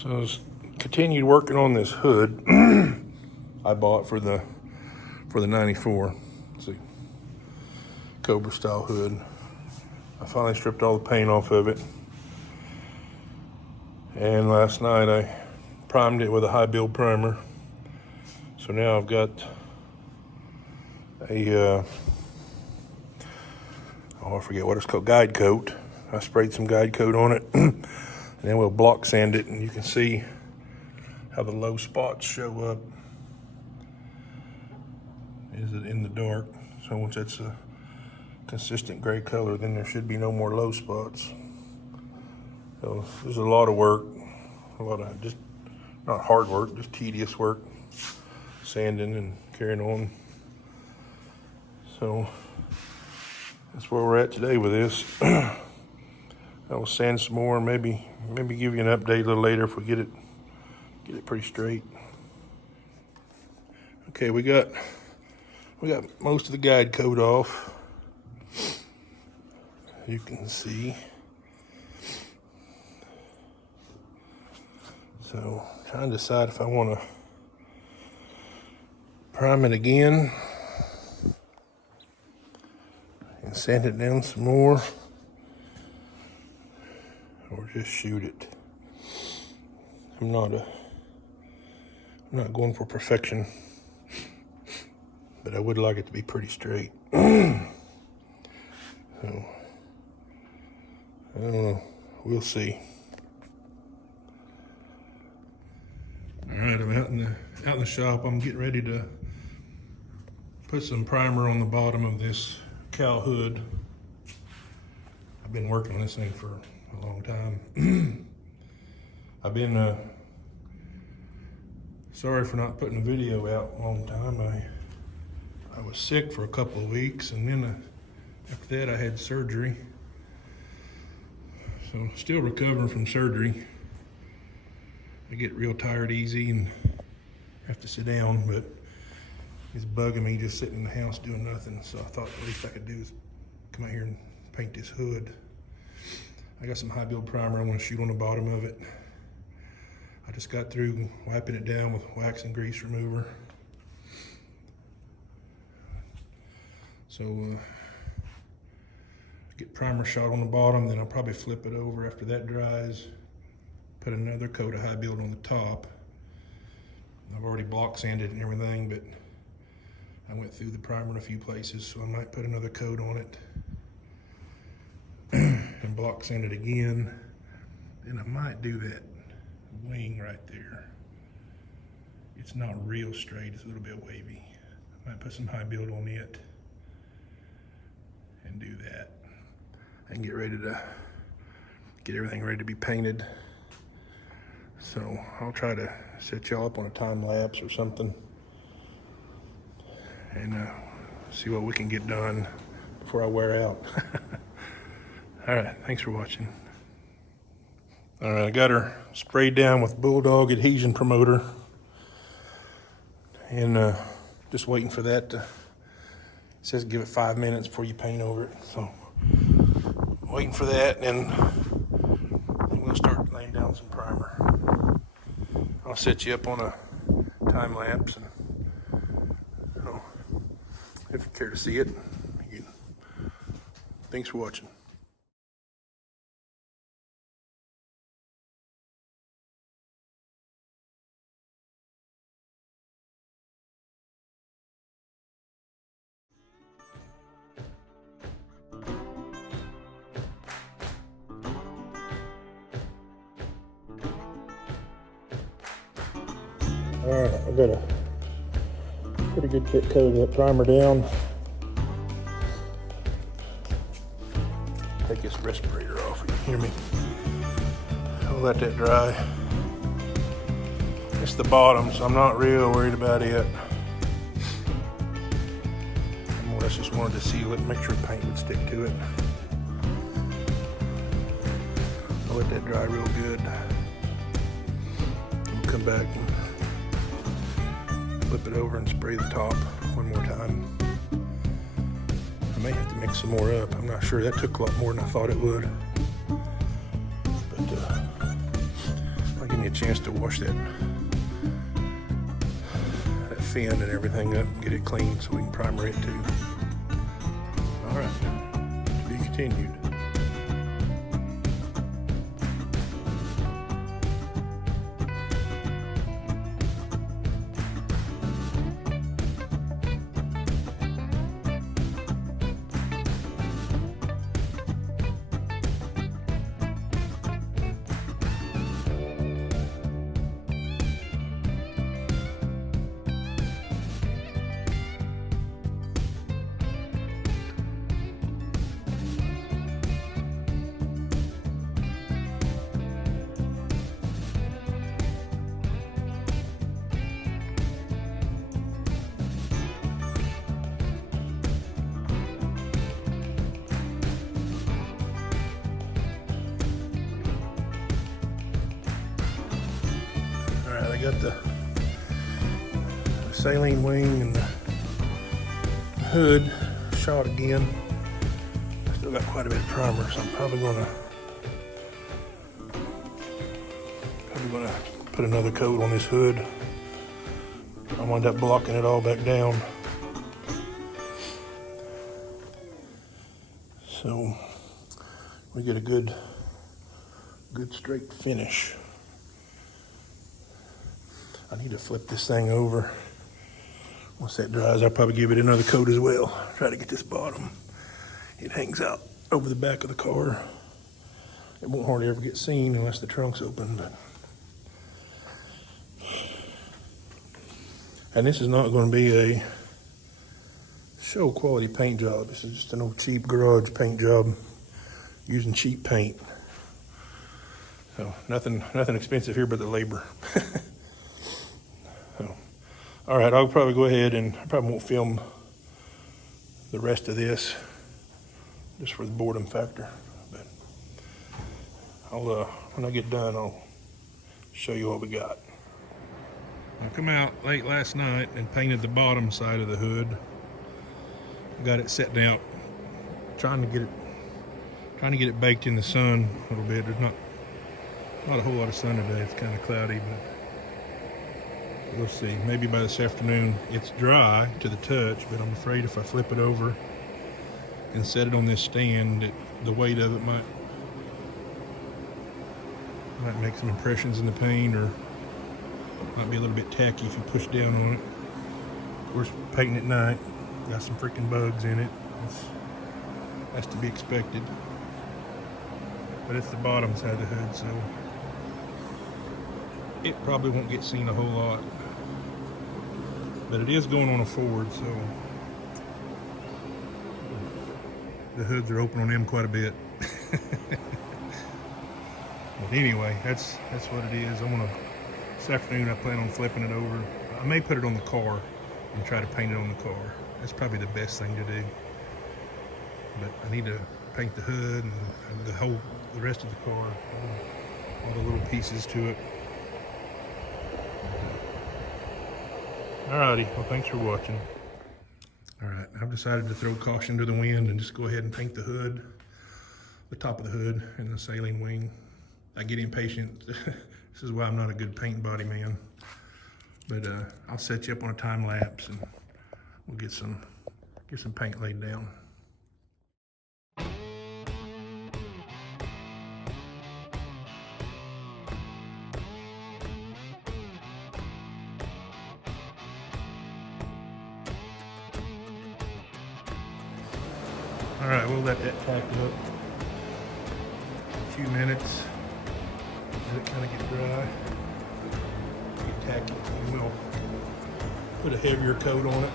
So I was continued working on this hood I bought for the 94. Let's see, Cobra style hood. I finally stripped all the paint off of it, and last night I primed it with a high build primer. So now I've got a I forget what it's called, guide coat. I sprayed some guide coat on it and then we'll block sand it, and you can see how the low spots show up in the dark. So once it's a consistent gray color, then there should be no more low spots. So there's a lot of work, a lot of just not hard work, just tedious work, sanding and carrying on. So that's where we're at today with this. I will sand some more and maybe give you an update a little later if we get it pretty straight. Okay, we got most of the guide coat off. You can see. So trying to decide if I want to prime it again and sand it down some more, or just shoot it. I'm not going for perfection, but I would like it to be pretty straight. So I don't know, we'll see. All right, I'm out in the shop. I'm getting ready to put some primer on the bottom of this Cowl hood. I've been working on this thing for a long time. I've been sorry for not putting a video out a long time. I was sick for a couple of weeks, and then after that I had surgery. So still recovering from surgery. I get real tired easy and have to sit down, but it's bugging me just sitting in the house doing nothing. So I thought the least I could do is come out here and paint this hood. I got some high build primer I want to shoot on the bottom of it. I just got through wiping it down with wax and grease remover. So get primer shot on the bottom, then I'll probably flip it over after that dries, put another coat of high build on the top. I've already block sanded and everything, but I went through the primer in a few places, so I might put another coat on it and block sand it again. Then I might do that wing right there. It's not real straight, it's a little bit wavy. I might put some high build on it and do that and get ready to get everything ready to be painted. So I'll try to set y'all up on a time lapse or something and see what we can get done before I wear out. All right, thanks for watching. All right, I got her sprayed down with Bulldog adhesion promoter, and just waiting for that to, it says give it 5 minutes before you paint over it. So waiting for that, and we'll start laying down some primer. I'll set you up on a time lapse, and if you care to see it. Thanks for watching. All right, I got a pretty good thick coat of that primer down. Take this respirator off, you can hear me. I'll let that dry. It's the bottom, so I'm not real worried about it. I more or less just wanted to seal it, make sure the paint would stick to it. I'll let that dry real good. We'll come back and flip it over and spray the top one more time. I may have to mix some more up. I'm not sure. That took a lot more than I thought it would. But I'll give me get a chance to wash that fin and everything up, get it clean so we can primer it too. All right, to be continued. I got the saline wing and the hood shot again. Still got quite a bit of primer, so I'm probably gonna put another coat on this hood. I wind up blocking it all back down. So we get a good straight finish. I need to flip this thing over. Once that dries, I'll probably give it another coat as well. Try to get this bottom. It hangs out over the back of the car. It won't hardly ever get seen unless the trunk's open. But and this is not going to be a show quality paint job. This is just an old cheap garage paint job using cheap paint. So nothing expensive here but the labor. All right, I'll probably go ahead and I probably won't film the rest of this just for the boredom factor. But when I get done, I'll show you what we got. I come out late last night and painted the bottom side of the hood. Got it set down, trying to get it baked in the sun a little bit. There's not a whole lot of sun today. It's kind of cloudy, but we'll see. Maybe by this afternoon. It's dry to the touch, but I'm afraid if I flip it over and set it on this stand, the weight of it might make some impressions in the paint, or might be a little bit tacky if you push down on it. Of course, painting at night, got some freaking bugs in it. That's to be expected. But it's the bottom side of the hood, so it probably won't get seen a whole lot. But it is going on a Ford, so the hoods are open on them quite a bit. But anyway, that's what it is. This afternoon I plan on flipping it over. I may put it on the car and try to paint it on the car. That's probably the best thing to do. But I need to paint the hood and the rest of the car, all the little pieces to it. Alrighty, well, thanks for watching. Alright, I've decided to throw caution to the wind and just go ahead and paint the hood, the top of the hood and the saline wing. I get impatient. This is why I'm not a good paint body man. But I'll set you up on a time lapse and we'll get some paint laid down. All right, we'll let that tack up a few minutes. Let it kind of get dry, get tacky, and we'll put a heavier coat on it.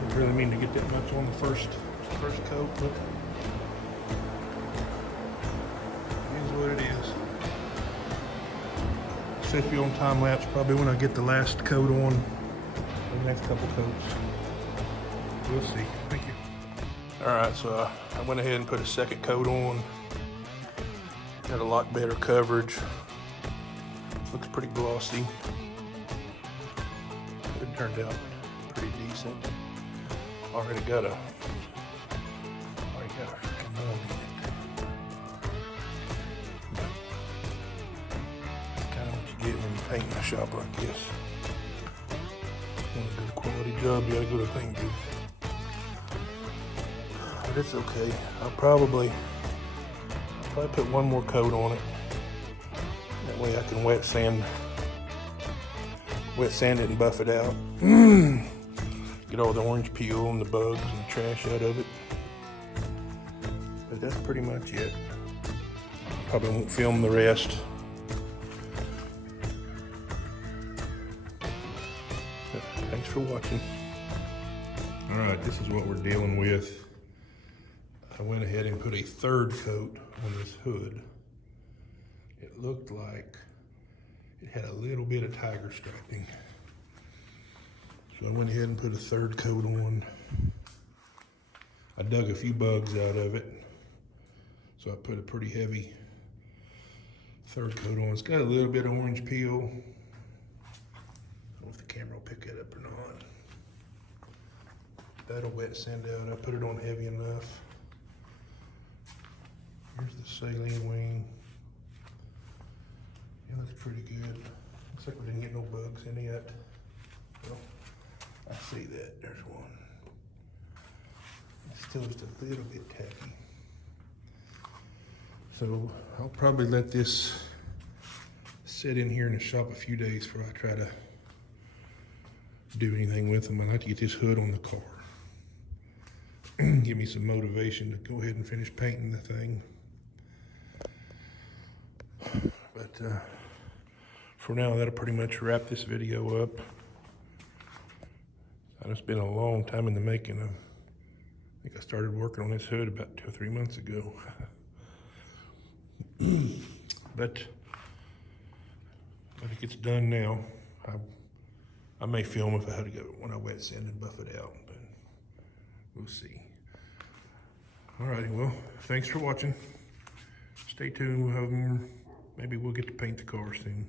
Didn't really mean to get that much on the first coat, but it is what it is. Set you on time lapse probably when I get the last coat on, the next couple coats. We'll see. Thank you. All right, so I went ahead and put a second coat on. Got a lot better coverage. Looks pretty glossy. It turned out pretty decent. Already got a freaking mug in it. But paint in a shop like this. Want to do a quality job, you gotta go to the paint booth. But it's okay. I'll probably put one more coat on it. That way I can wet sand it and buff it out. Get all the orange peel and the bugs and the trash out of it. But that's pretty much it. Probably won't film the rest. But thanks for watching. All right, this is what we're dealing with. I went ahead and put a third coat on this hood. It looked like it had a little bit of tiger striping. So I went ahead and put a third coat on. I dug a few bugs out of it. So I put a pretty heavy third coat on. It's got a little bit of orange peel. I don't know if the camera will pick it up or not. That'll wet sand out. I put it on heavy enough. Here's the saline wing. It looks pretty good. Looks like we didn't get no bugs in it yet. Well, I see that. There's one. It's still just a little bit tacky. So I'll probably let this sit in here in the shop a few days before I try to do anything with them. I'd like to get this hood on the car. Give me some motivation to go ahead and finish painting the thing. But for now, that'll pretty much wrap this video up. It's been a long time in the making. I think I started working on this hood about 2 or 3 months ago. But I think it's done now. I may film if I had to go when I wet sand and buff it out, but we'll see. Alrighty, well, thanks for watching. Stay tuned. We'll have more. Maybe we'll get to paint the car soon.